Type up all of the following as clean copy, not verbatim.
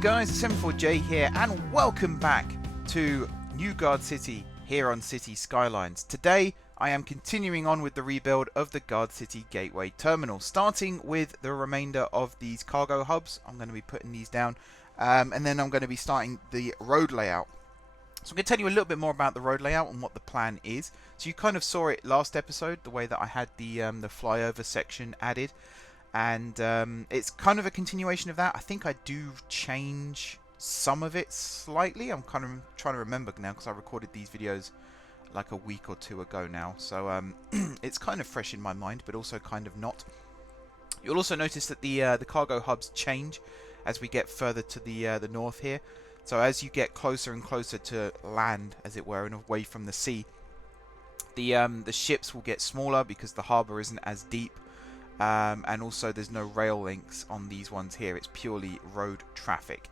guys, 74J here, and welcome back to New Gardcity here on City Skylines. Today, I am continuing on with the rebuild of the Gardcity Gateway Terminal, starting with the remainder of these cargo hubs. I'm going to be putting these down, and then I'm going to be starting the road layout. So I'm going to tell you a little bit more about the road layout and what the plan is. So you kind of saw it last episode, the way that I had the flyover section added. And it's kind of a continuation of that. I think I do change some of it slightly. I'm kind of trying to remember now because I recorded these videos like a week or two ago now. So it's kind of fresh in my mind, but also kind of not. You'll also notice that the cargo hubs change as we get further to the north here. So as you get closer and closer to land, as it were, and away from the sea, the ships will get smaller because the harbour isn't as deep. And also there's no rail links on these ones here. It's purely road traffic.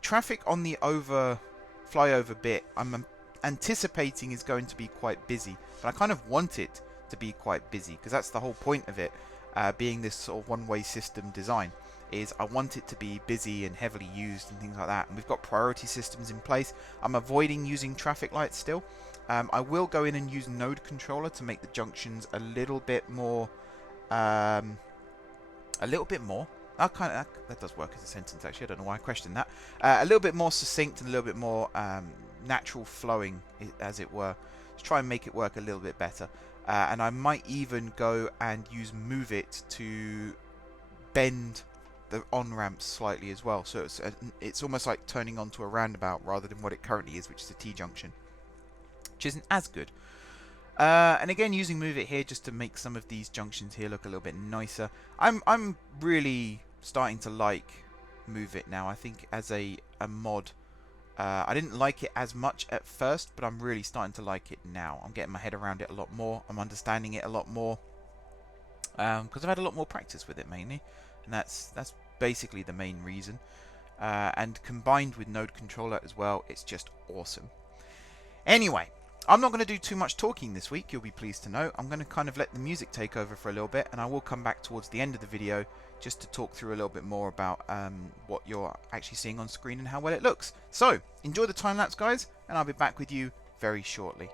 Traffic on the flyover bit I'm anticipating is going to be quite busy, but I kind of want it to be quite busy because that's the whole point of it, being this sort of one-way system design, is I want it to be busy and heavily used and things like that. And we've got priority systems in place. I'm avoiding using traffic lights still. I will go in and use node controller to make the junctions a little bit more that does work as a sentence actually. I don't know why I questioned that. A little bit more succinct and a little bit more natural flowing, as it were. Just try and make it work a little bit better. And I might even go and use Move It to bend the on-ramps slightly as well. So it's almost like turning onto a roundabout rather than what it currently is, which is a T-junction, which isn't as good. And again, using Move It here just to make some of these junctions here look a little bit nicer. I'm really starting to like Move It now. I think as a mod, I didn't like it as much at first, but I'm really starting to like it now. I'm getting my head around it a lot more. I'm understanding it a lot more because I've had a lot more practice with it mainly, and that's basically the main reason. And combined with Node Controller as well, it's just awesome. Anyway, I'm not going to do too much talking this week, you'll be pleased to know. I'm going to kind of let the music take over for a little bit, and I will come back towards the end of the video just to talk through a little bit more about what you're actually seeing on screen and how well it looks. So, enjoy the time lapse, guys, and I'll be back with you very shortly.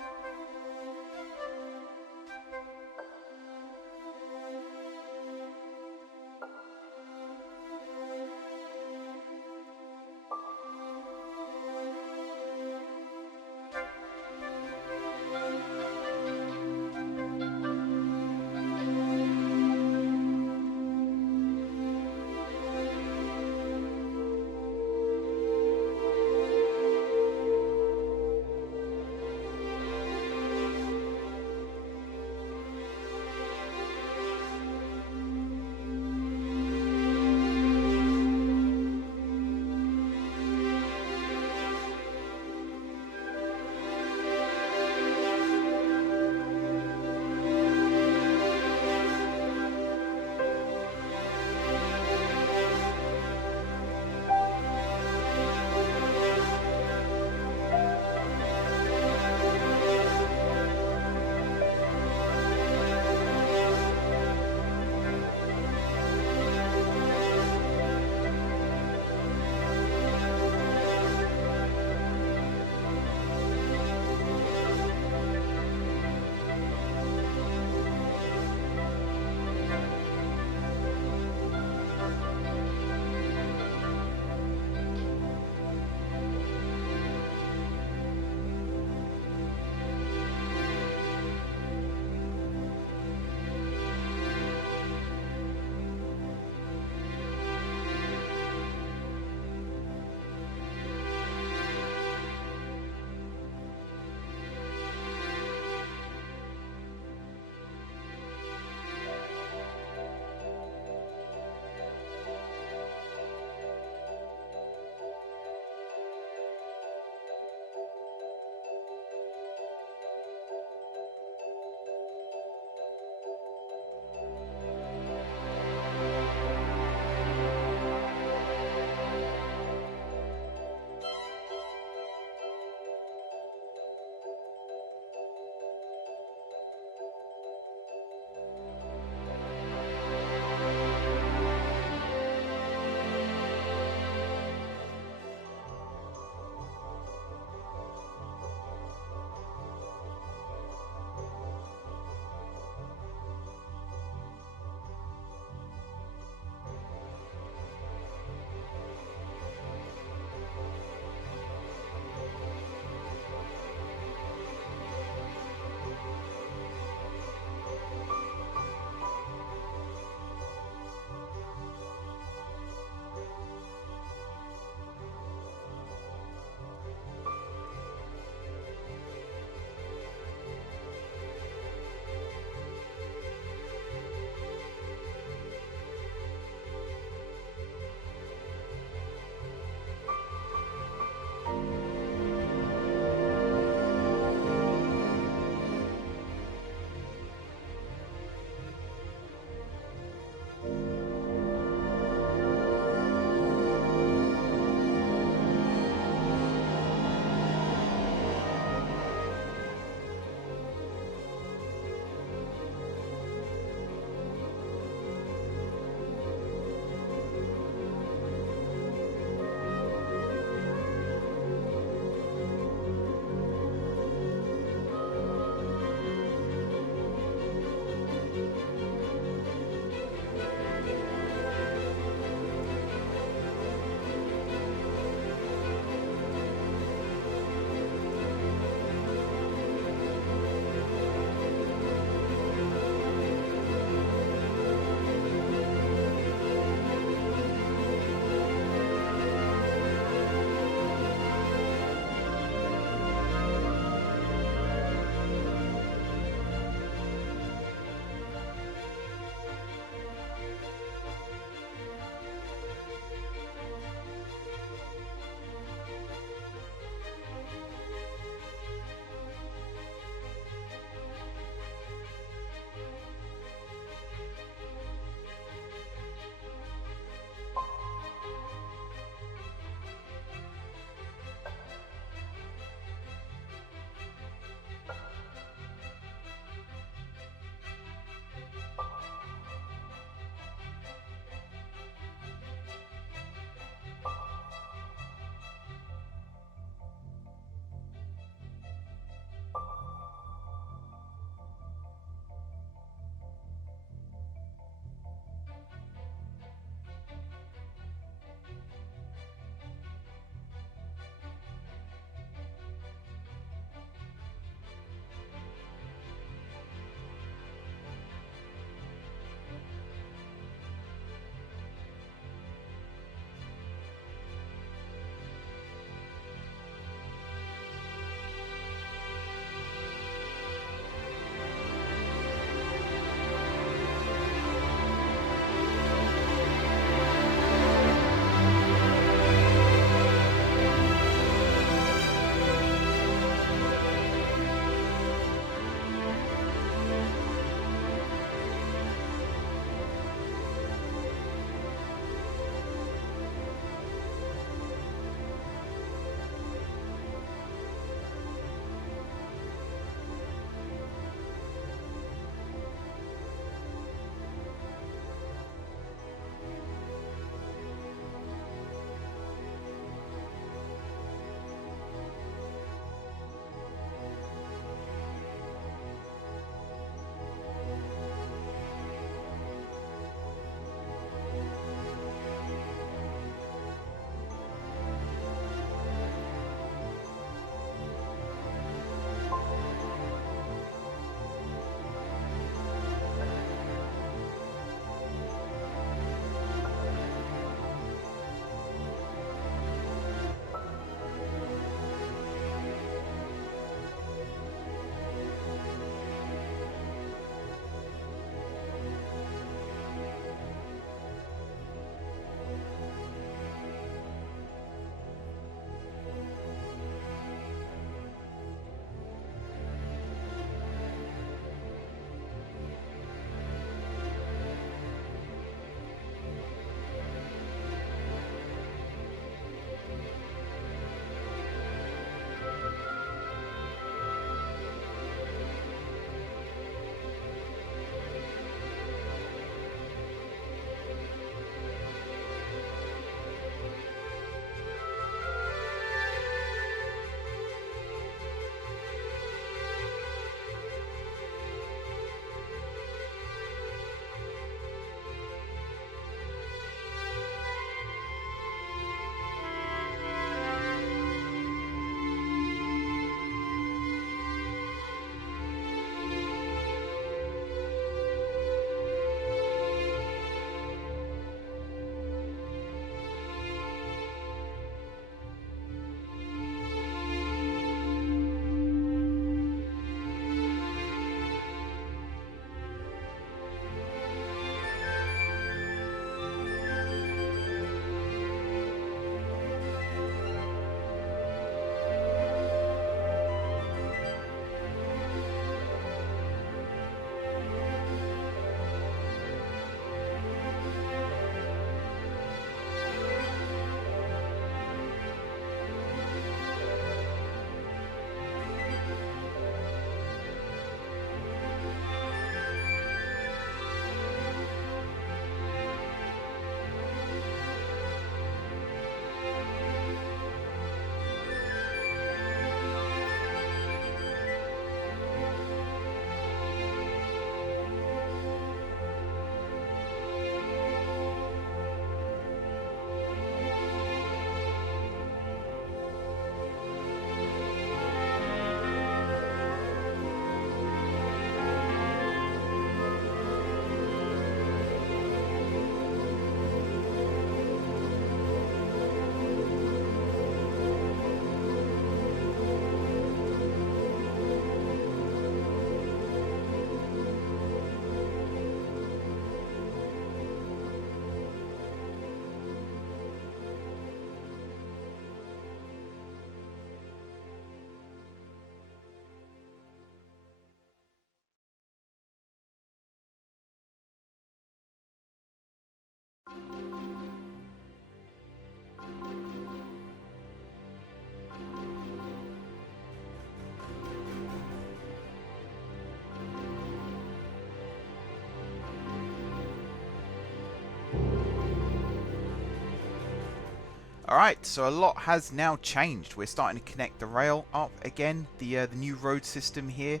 Alright, so a lot has now changed. We're starting to connect the rail up again, the new road system here.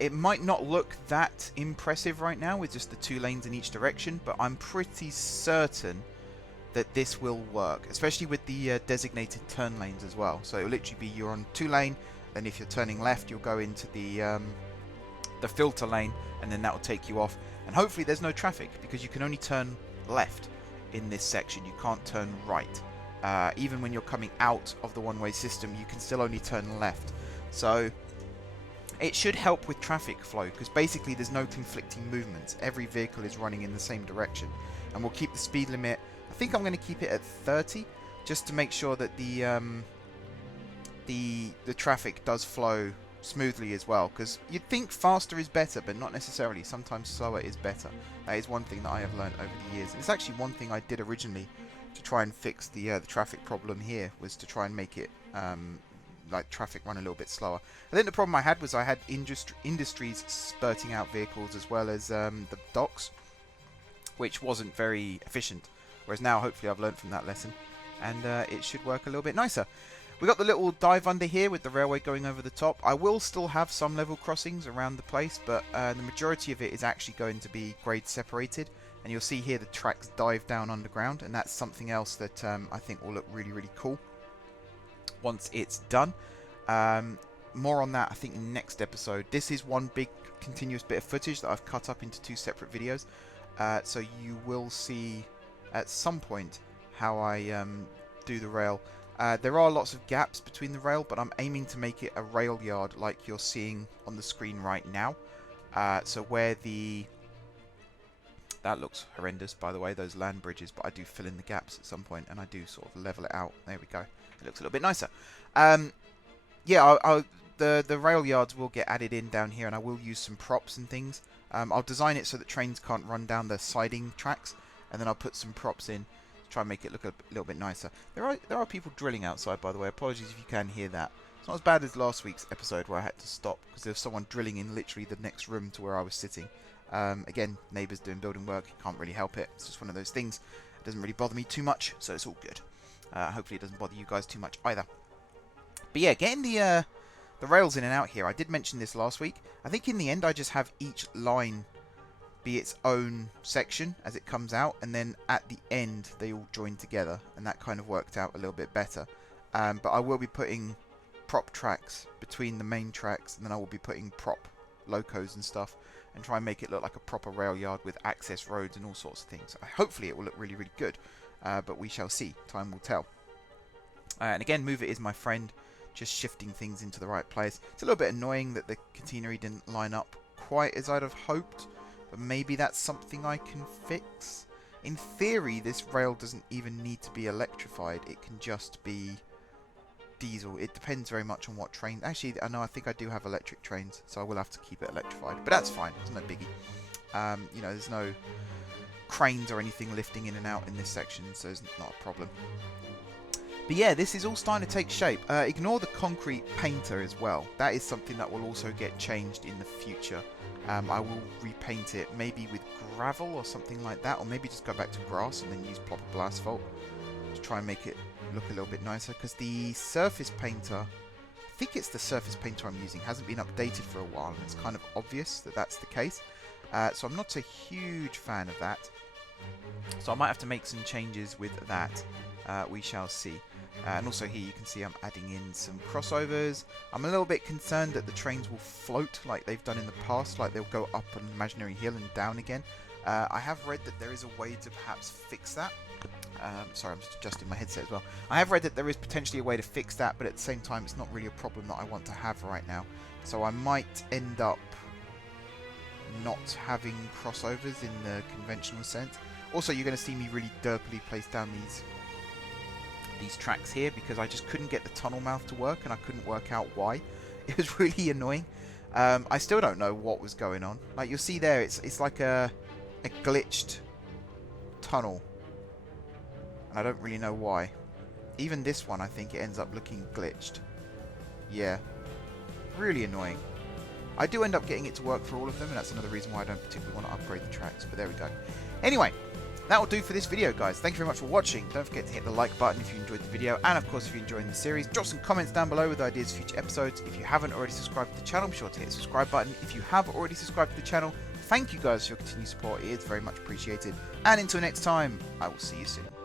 It might not look that impressive right now with just the 2 lanes in each direction, but I'm pretty certain that this will work, especially with the designated turn lanes as well. So it'll literally be you're on 2 lane, then if you're turning left, you'll go into the filter lane, and then that will take you off. And hopefully there's no traffic, because you can only turn left in this section. You can't turn right. Even when you're coming out of the one-way system, you can still only turn left. So it should help with traffic flow, because basically there's no conflicting movements. Every vehicle is running in the same direction. And we'll keep the speed limit, I think I'm going to keep it at 30, just to make sure that the traffic does flow smoothly as well, because you'd think faster is better, but not necessarily. Sometimes slower is better. That is one thing that I have learned over the years. And it's actually one thing I did originally to try and fix the traffic problem here, was to try and make it like traffic run a little bit slower. I think the problem I had was I had industries spurting out vehicles as well as the docks, which wasn't very efficient. Whereas now, hopefully, I've learned from that lesson, and it should work a little bit nicer. We got the little dive under here with the railway going over the top. I will still have some level crossings around the place, but the majority of it is actually going to be grade separated. And you'll see here the tracks dive down underground, and that's something else that I think will look really, really cool once it's done. More on that, I think, in the next episode. This is one big continuous bit of footage that I've cut up into 2 separate videos. So you will see at some point how I do the rail. There are lots of gaps between the rail, but I'm aiming to make it a rail yard like you're seeing on the screen right now. So where that looks horrendous, by the way, those land bridges, but I do fill in the gaps at some point, and I do sort of level it out. There we go. It looks a little bit nicer. Yeah, the rail yards will get added in down here, and I will use some props and things. I'll design it so that trains can't run down the siding tracks, and then I'll put some props in to try and make it look a little bit nicer. There are people drilling outside, by the way. Apologies if you can hear that. It's not as bad as last week's episode where I had to stop because there was someone drilling in literally the next room to where I was sitting. Again, neighbours doing building work, can't really help it. It's just one of those things. It doesn't really bother me too much, so it's all good. Hopefully it doesn't bother you guys too much either. But yeah, getting the rails in and out here, I did mention this last week. I think in the end I just have each line be its own section as it comes out, and then at the end they all join together, and that kind of worked out a little bit better. But I will be putting prop tracks between the main tracks, and then I will be putting prop locos and stuff, and try and make it look like a proper rail yard with access roads and all sorts of things. Hopefully it will look really, really good, but we shall see. Time will tell. And again, Move It is my friend, just shifting things into the right place. It's a little bit annoying that the catenary didn't line up quite as I'd have hoped, but maybe that's something I can fix. In theory, this rail doesn't even need to be electrified. It can just be diesel. It depends very much on what train. Actually, I know, I think I do have electric trains, so I will have to keep it electrified, but that's fine. It's no biggie. You know, there's no cranes or anything lifting in and out in this section, so it's not a problem. But yeah, this is all starting to take shape. Ignore the concrete painter as well. That is something that will also get changed in the future. I will repaint it maybe with gravel or something like that, or maybe just go back to grass and then use ploppable asphalt to try and make it look a little bit nicer, because the surface painter, I think it's the surface painter I'm using, hasn't been updated for a while, and it's kind of obvious that that's the case. So I'm not a huge fan of that, so I might have to make some changes with that. We shall see. And also here you can see I'm adding in some crossovers. I'm a little bit concerned that the trains will float like they've done in the past, like they'll go up an imaginary hill and down again. I have read that there is a way to perhaps fix that. Sorry, I'm just adjusting my headset as well. I have read that there is potentially a way to fix that, but at the same time it's not really a problem that I want to have right now. So I might end up not having crossovers in the conventional sense. Also, you're going to see me really derpily place down these tracks here because I just couldn't get the tunnel mouth to work, and I couldn't work out why. It was really annoying. I still don't know what was going on. Like you'll see there, it's like a glitched tunnel, and I don't really know why. Even this one, I think it ends up looking glitched. Yeah, really annoying. I do end up getting it to work for all of them, and that's another reason why I don't particularly want to upgrade the tracks, but there we go. Anyway, that will do for this video, guys. Thank you very much for watching. Don't forget to hit the like button if you enjoyed the video, and of course if you're enjoying the series, drop some comments down below with ideas for future episodes. If you haven't already subscribed to the channel, be sure to hit the subscribe button. If you have already subscribed to the channel, thank you guys for your continued support. It is very much appreciated. And until next time, I will see you soon.